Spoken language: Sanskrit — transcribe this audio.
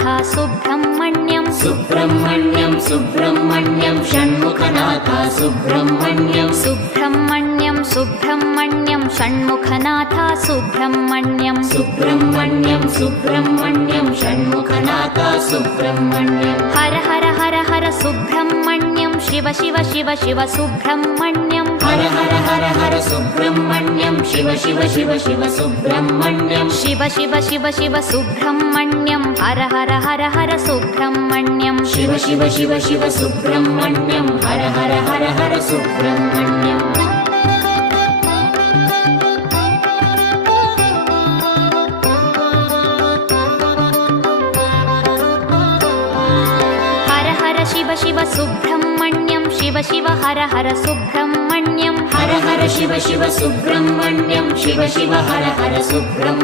षण्मुखनाथ सुब्रह्मण्यं सुब्रह्मण्यं सुब्रह्मण्यं षण्मुखनाथ सुब्रह्मण्यं सुब्रह्मण्यं सुब्रह्मण्यं षण्मुखनाथ सुब्रह्मण्यं सुब्रह्मण्यं सुब्रह्मण्यं षण्मुखनाथ सुब्रह्मण्यं हर हर हर हर सुब्रह्मण्यं शिव शिव शिव शिव सुब्रह्मण्यं हर हर हर हर सुब्रह्मण्यं शिव शिव शिव शिव सुब्रह्मण्यं शिव शिव शिव शिव सुब्रह्मण्यं हर हर हर हर सुब्रह्मण्यं शिव शिव शिव शिव सुब्रह्मण्यं हर हर हर हर सुब्रह्मण्यं हर हर शिव शिव सुब्रह्मण्यं शिव शिव हर हर सुब्रह्मण्यं हर हर शिव शिव सुब्रह्मण्यं शिव शिव हर हर सुब्रह्मण्यं